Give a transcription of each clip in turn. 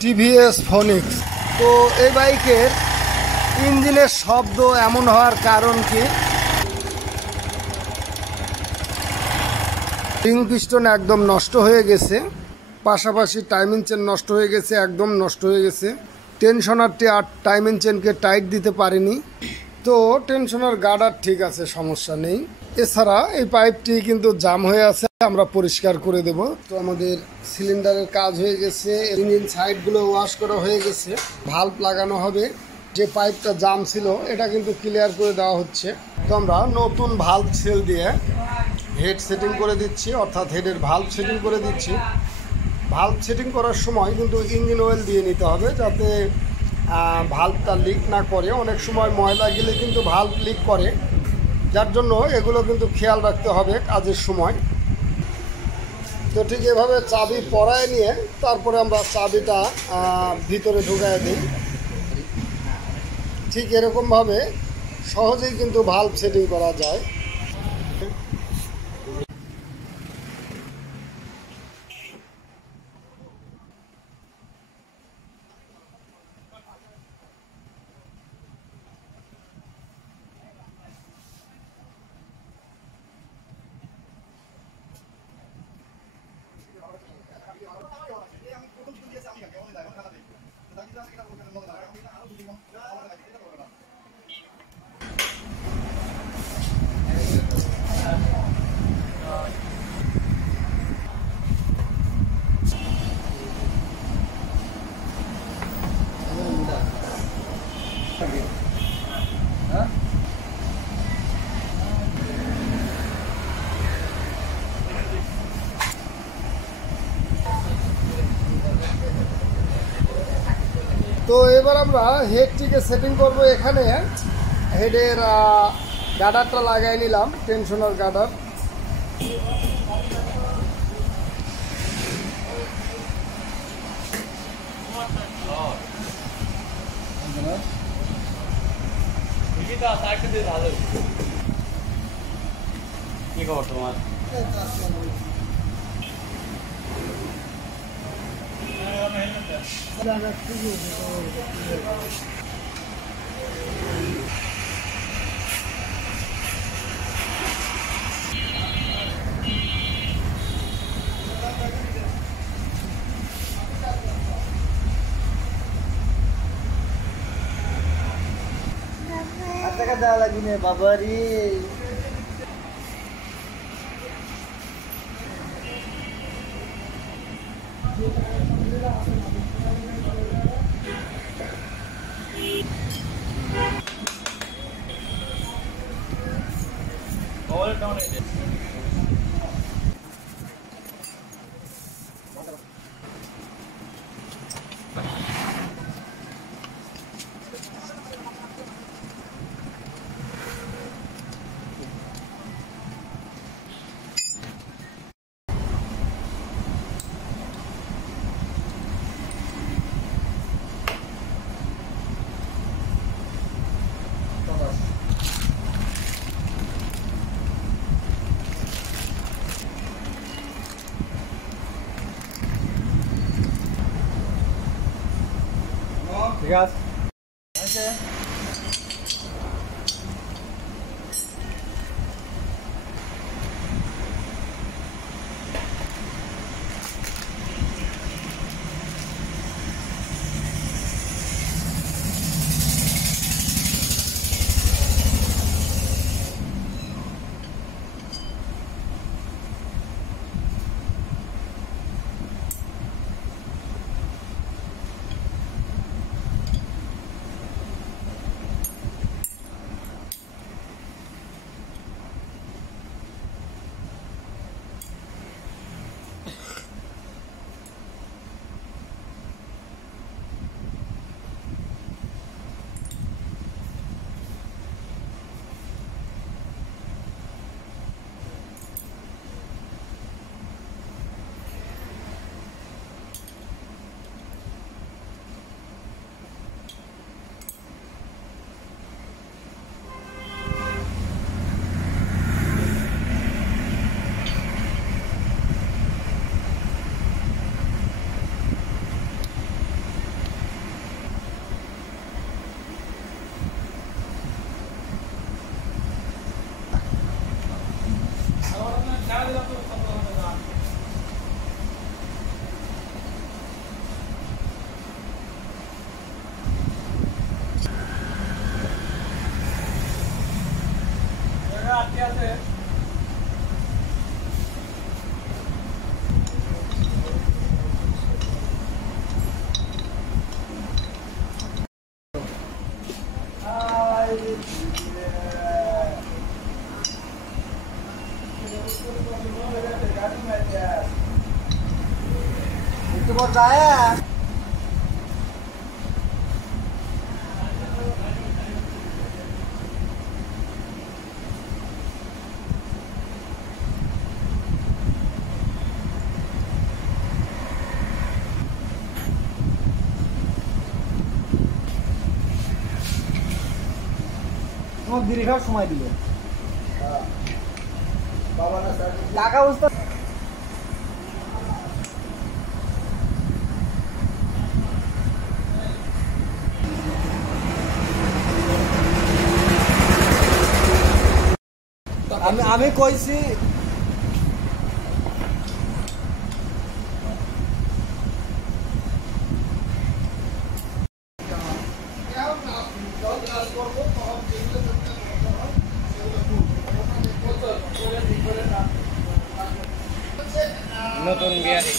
TVS Phoenix. তো এই বাইকের ইঞ্জিনের শব্দ এমন হওয়ার কারণ কি, রিং পিস্টন একদম নষ্ট হয়ে গেছে, পাশাপাশি টাইমিং চেন নষ্ট হয়ে গেছে, একদম নষ্ট হয়ে গেছে। টেনশনারটি আর টাইমিং চেনকে টাইট দিতে পারেনি। তো টেনশনার গার্ডার ঠিক আছে, সমস্যা নেই। এছাড়া এই পাইপটি কিন্তু জাম হয়ে আছে, আমরা পরিষ্কার করে দেব। তো আমাদের সিলিন্ডারের কাজ হয়ে গেছে, ইঞ্জিন সাইডগুলো ওয়াশ করা হয়ে গেছে, ভাল্ব লাগানো হবে। যে পাইপটা জাম ছিল এটা কিন্তু ক্লিয়ার করে দেওয়া হচ্ছে। তো আমরা নতুন ভাল্ব সেল দিয়ে হেড সেটিং করে দিচ্ছি, অর্থাৎ হেডের ভাল্ব সেটিং করে দিচ্ছি। ভাল্ব সেটিং করার সময় কিন্তু ইঞ্জিন অয়েল দিয়ে নিতে হবে, যাতে ভাল্বটা লিক না করে। অনেক সময় ময়লা গেলে কিন্তু ভাল্ব লিক করে, যার জন্য এগুলো কিন্তু খেয়াল রাখতে হবে কাজের সময়। তো ঠিক এভাবে চাবি পরায় নিয়ে তারপরে আমরা চাবিটা ভিতরে ঢুকায় দিই। ঠিক এরকমভাবে সহজেই কিন্তু ভাল্ব সেটিং করা যায়। তো এবার আমরা হেডটিকে সেটিং করব। এখানে হেডের গার্ডারটা লাগাই নিলাম, টেনশনার গার্ডার। কি খবর তোমার? টাকা দেওয়া লাগবে না বাবারি। ঠিক আছে। itu buat saya. Mau diri খাওয়ার সময় দিলে টাকা বুঝতে আমি কইছি নতুন বিয়ারি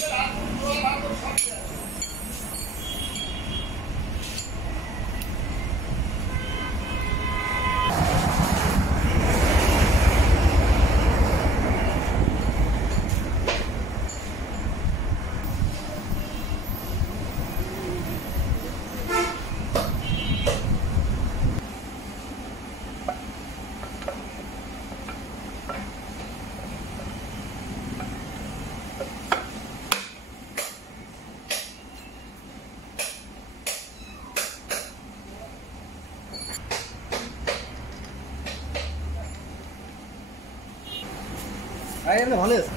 আরে ভালো আছে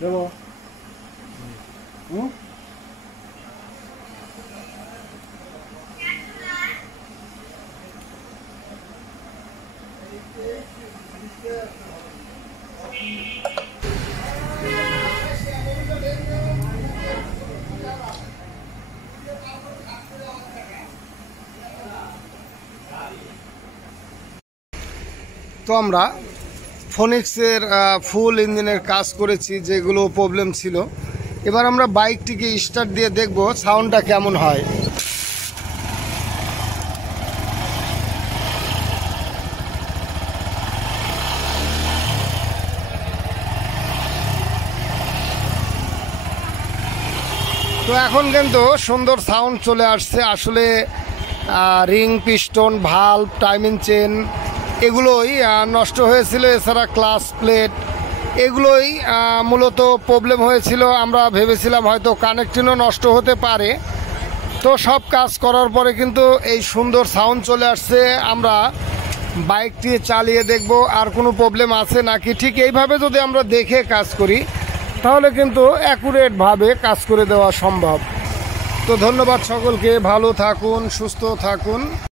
দেবো তো আমরা ফোনিক্সের ফুল ইঞ্জিনের কাজ করেছি, যেগুলো প্রবলেম ছিল। এবার আমরা বাইকটিকে স্টার্ট দিয়ে দেখব সাউন্ডটা কেমন হয়। তো এখন কিন্তু সুন্দর সাউন্ড চলে আসছে। আসলে ring, piston, valve, timing chain এগুলোই নষ্ট হয়েছিল। এছাড়া ক্লাচ প্লেট এগুলোই মূলত প্রবলেম হয়েছিল। আমরা ভেবেছিলাম হয়তো কানেক্টিংও নষ্ট হতে পারে। তো সব কাজ করার পরে কিন্তু এই সুন্দর সাউন্ড চলে আসছে। আমরা বাইকটি চালিয়ে দেখব আর কোনো প্রবলেম আছে নাকি। ঠিক এইভাবে যদি আমরা দেখে কাজ করি তাহলে কিন্তু অ্যাকুরেটভাবে কাজ করে দেওয়া সম্ভব। তো ধন্যবাদ সকলকে, ভালো থাকুন, সুস্থ থাকুন।